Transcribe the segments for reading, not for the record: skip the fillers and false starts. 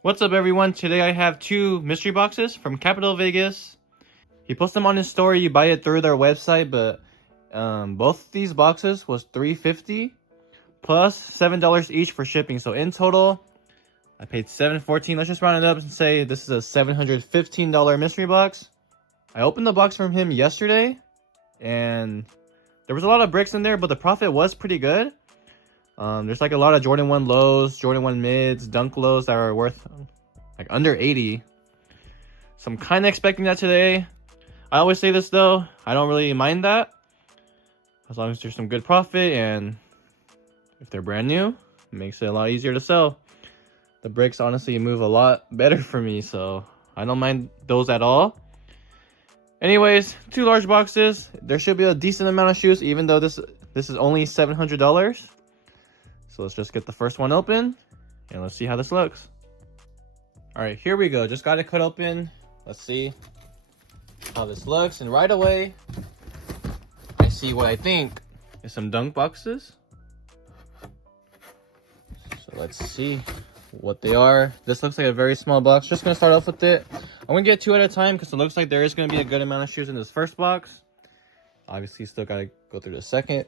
What's up, everyone? Today I have two mystery boxes from Capital Vegas. He posts them on his story. You buy it through their website, but both these boxes was $3.50 plus $7 each for shipping. So in total, I paid $7.14. Let's just round it up and say this is a $715 mystery box. I opened the box from him yesterday, and there was a lot of bricks in there, but the profit was pretty good. There's like a lot of Jordan 1 lows, Jordan 1 mids, dunk lows that are worth like under 80. So I'm kind of expecting that today. I always say this though, I don't really mind that as long as there's some good profit, and if they're brand new, it makes it a lot easier to sell. The bricks honestly move a lot better for me, so I don't mind those at all. Anyways, two large boxes. There should be a decent amount of shoes, even though this is only $700. So let's just get the first one open and let's see how this looks. All right, here we go. Just got it cut open. Let's see how this looks. And right away, I see what I think is some dunk boxes. So let's see what they are. This looks like a very small box. Just gonna start off with it. I'm gonna get two at a time because it looks like there is gonna be a good amount of shoes in this first box. Obviously, still gotta go through the second.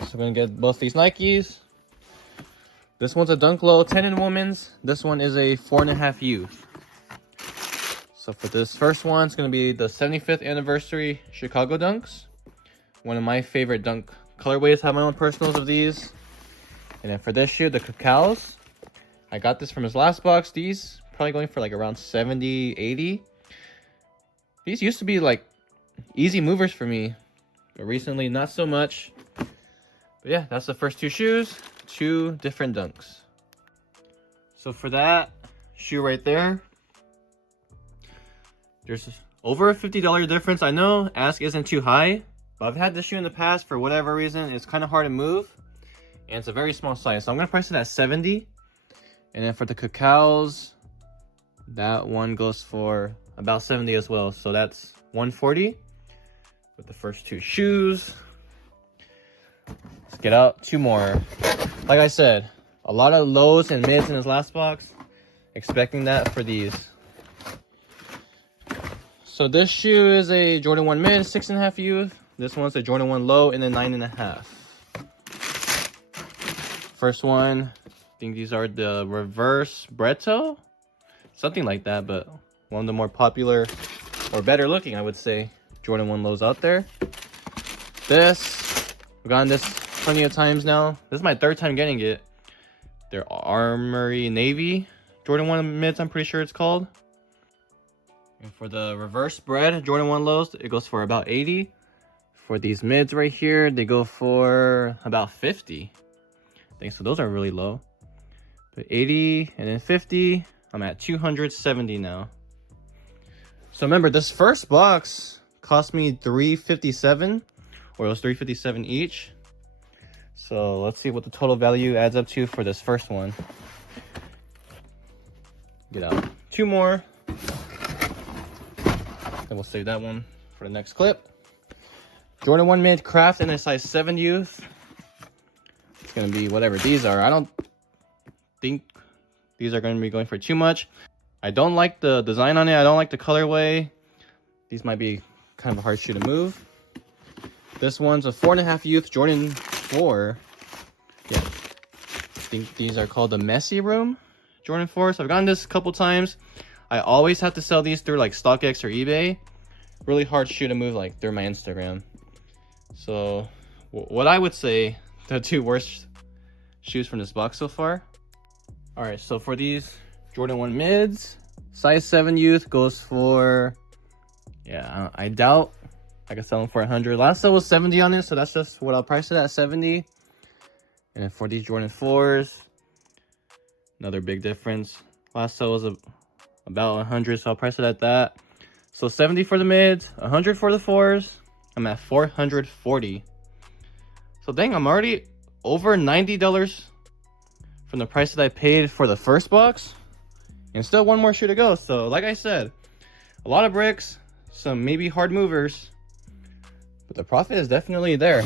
So I'm gonna get both these Nikes. This one's a dunk low, 10 in women's. This one is a 4.5 youth. So for this first one, it's going to be the 75th anniversary Chicago Dunks. One of my favorite dunk colorways. I have my own personals of these. And then for this shoe, the Cacaos. I got this from his last box. These probably going for like around 70, 80. These used to be like easy movers for me, but recently not so much. But yeah, that's the first two shoes. Two different dunks. So for that shoe right there, there's over a $50 difference. I know ask isn't too high, but I've had this shoe in the past. For whatever reason, it's kind of hard to move, and it's a very small size, so I'm gonna price it at 70. And then for the Cacaos, that one goes for about 70 as well, so that's 140 with the first two shoes. Let's get out two more. Like I said, a lot of lows and mids in his last box. Expecting that for these. So this shoe is a Jordan 1 mid, 6.5 youth. This one's a Jordan 1 low in the 9.5. First one, I think these are the reverse Bretto. Something like that, but one of the more popular or better looking, I would say, Jordan 1 lows out there. I've gotten this plenty of times now. This is my third time getting it. They're Armory Navy Jordan 1 mids, I'm pretty sure it's called. And for the reverse spread Jordan 1 lows, it goes for about 80. For these mids right here, they go for about 50. I think so. Those are really low. But 80 and then 50, I'm at 270 now. So remember, this first box cost me $357, or it was $357 each. So let's see what the total value adds up to for this first one. Get out two more. Then we'll save that one for the next clip. Jordan 1 mid craft in a size 7 youth. It's going to be whatever these are. I don't think these are going to be going for too much. I don't like the design on it. I don't like the colorway. These might be kind of a hard shoe to move. This one's a 4.5 youth Jordan 4. Yeah, I think these are called the Messy Room Jordan 4. So I've gotten this a couple times. I always have to sell these through like StockX or eBay. Really hard shoe to move like through my Instagram. So what I would say the two worst shoes from this box so far. All right, so for these Jordan 1 mids, size 7 youth goes for, yeah, I doubt I can sell them for 100. Last sale was 70 on it, so that's just what I'll price it at, 70. And then for these Jordan 4s, another big difference. Last sale was about 100, so I'll price it at that. So 70 for the mids, 100 for the 4s. I'm at 440. So dang, I'm already over $90 from the price that I paid for the first box. And still one more shoe to go. So like I said, a lot of bricks, some maybe hard movers, but the profit is definitely there.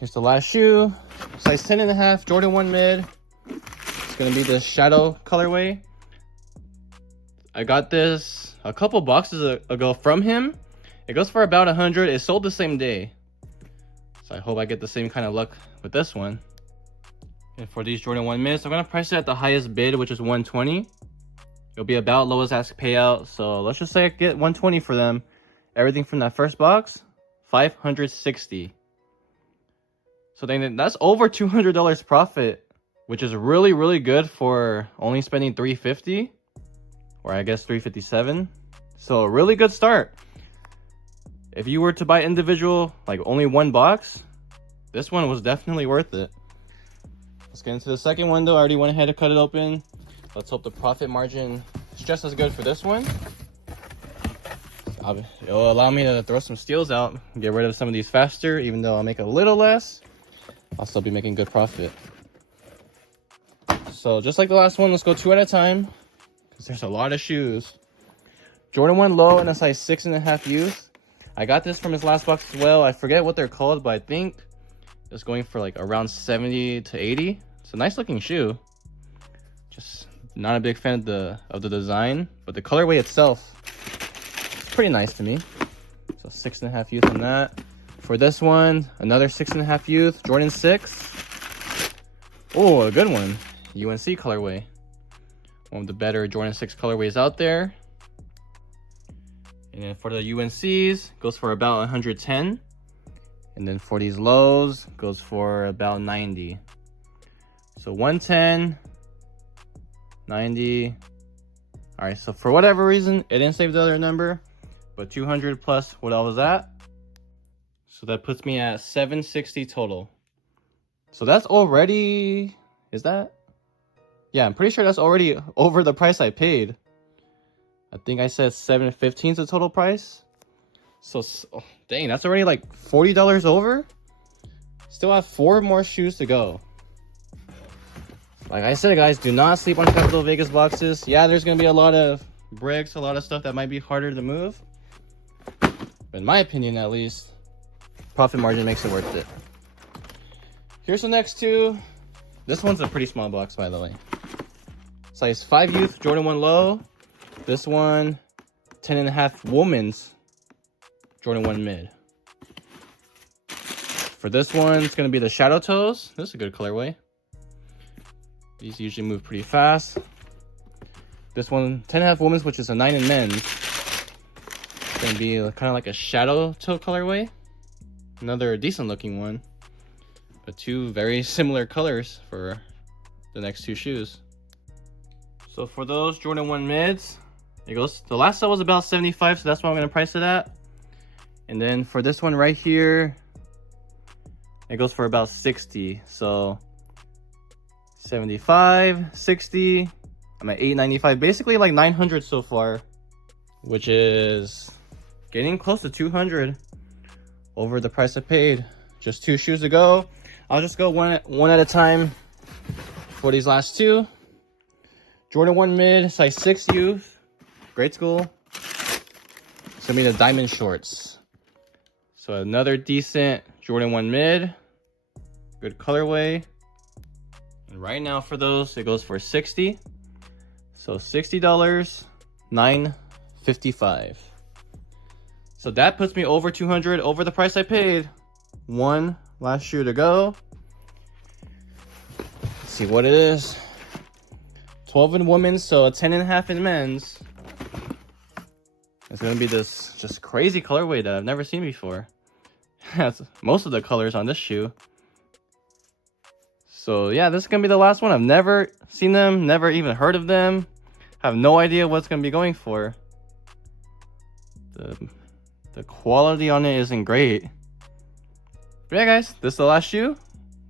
Here's the last shoe, size 10.5, Jordan 1 mid. gonna be the shadow colorway. I got this a couple boxes ago from him. It goes for about 100. It sold the same day. So I hope I get the same kind of luck with this one. And for these Jordan 1 mids, I'm gonna price it at the highest bid, which is 120. It'll be about lowest ask payout. So let's just say I get 120 for them. Everything from that first box, 560. So then that's over $200 profit, which is really, really good for only spending $350, or I guess $357. So a really good start. If you were to buy individual, like only one box, this one was definitely worth it. Let's get into the second one though. I already went ahead and cut it open. Let's hope the profit margin is just as good for this one. It'll allow me to throw some steals out, get rid of some of these faster, even though I'll make a little less. I'll still be making good profit. So just like the last one, let's go 2 at a time, because there's a lot of shoes. Jordan 1 low in a size 6.5 youth. I got this from his last box as well. I forget what they're called, but I think it's going for like around 70 to 80. It's a nice looking shoe. Just not a big fan of the design, but the colorway itself is pretty nice to me. So 6.5 youth on that. For this one, another 6.5 youth, Jordan 6. Oh, a good one. UNC colorway. One of the better Jordan 6 colorways out there. And then for the UNCs, goes for about 110. And then for these lows, goes for about 90. So 110, 90. All right, so for whatever reason, it didn't save the other number, but 200 plus what I was at. So that puts me at 760 total. So that's already, is that? Yeah, I'm pretty sure that's already over the price I paid. I think I said 715 is the total price. So, oh, dang, that's already like $40 over. Still have 4 more shoes to go. Like I said, guys, do not sleep on Capital Vegas boxes. Yeah, there's gonna be a lot of bricks, a lot of stuff that might be harder to move. But in my opinion, at least, profit margin makes it worth it. Here's the next 2. This one's a pretty small box, by the way. Size 5 youth, Jordan 1 low. This one, 10.5 women's, Jordan 1 mid. For this one, it's going to be the Shadow Toes. This is a good colorway. These usually move pretty fast. This one, 10.5 women's, which is a 9 in men's. It's going to be kind of like a Shadow Toe colorway. Another decent looking one. But 2 very similar colors for the next 2 shoes. So for those Jordan 1 mids, it goes, the last sale was about 75, so that's what I'm going to price it at. And then for this one right here, it goes for about 60. So 75, 60, I'm at 895, basically like 900 so far, which is getting close to 200 over the price I paid. Just 2 shoes to go. I'll just go one at a time for these last 2. Jordan 1 mid, size 6 youth, grade school. It's gonna be the diamond shorts. So another decent Jordan 1 mid, good colorway. And right now for those, it goes for 60. So $60, $955. So that puts me over 200 over the price I paid. One last shoe to go. Let's see what it is. 12 in women's, so a 10.5 in men's. It's gonna be this just crazy colorway that I've never seen before. That's most of the colors on this shoe. So yeah, this is gonna be the last one. I've never seen them, never even heard of them. Have no idea what's gonna be going for. The quality on it isn't great. But yeah, guys, this is the last shoe.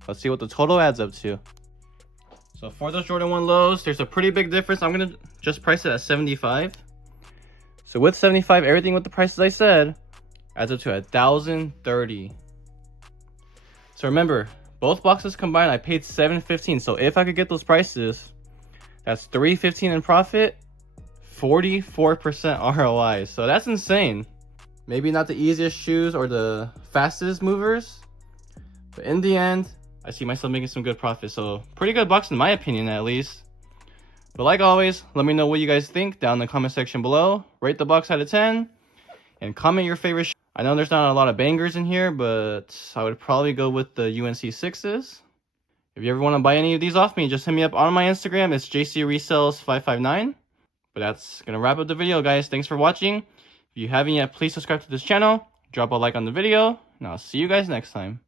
Let's see what the total adds up to. So for those Jordan 1 lows, there's a pretty big difference. I'm gonna just price it at 75. So with 75, everything with the prices I said adds up to 1,030. So remember, both boxes combined, I paid $715. So if I could get those prices, that's $315 in profit, 44% ROI. So that's insane. Maybe not the easiest shoes or the fastest movers, but in the end, I see myself making some good profit. So pretty good box in my opinion, at least. But like always, let me know what you guys think down in the comment section below. Rate the box out of 10 and comment your favorite. I know there's not a lot of bangers in here, but I would probably go with the UNC 6s. If you ever want to buy any of these off me, just hit me up on my Instagram. It's jcresells559. But that's going to wrap up the video, guys. Thanks for watching. If you haven't yet, please subscribe to this channel. Drop a like on the video. And I'll see you guys next time.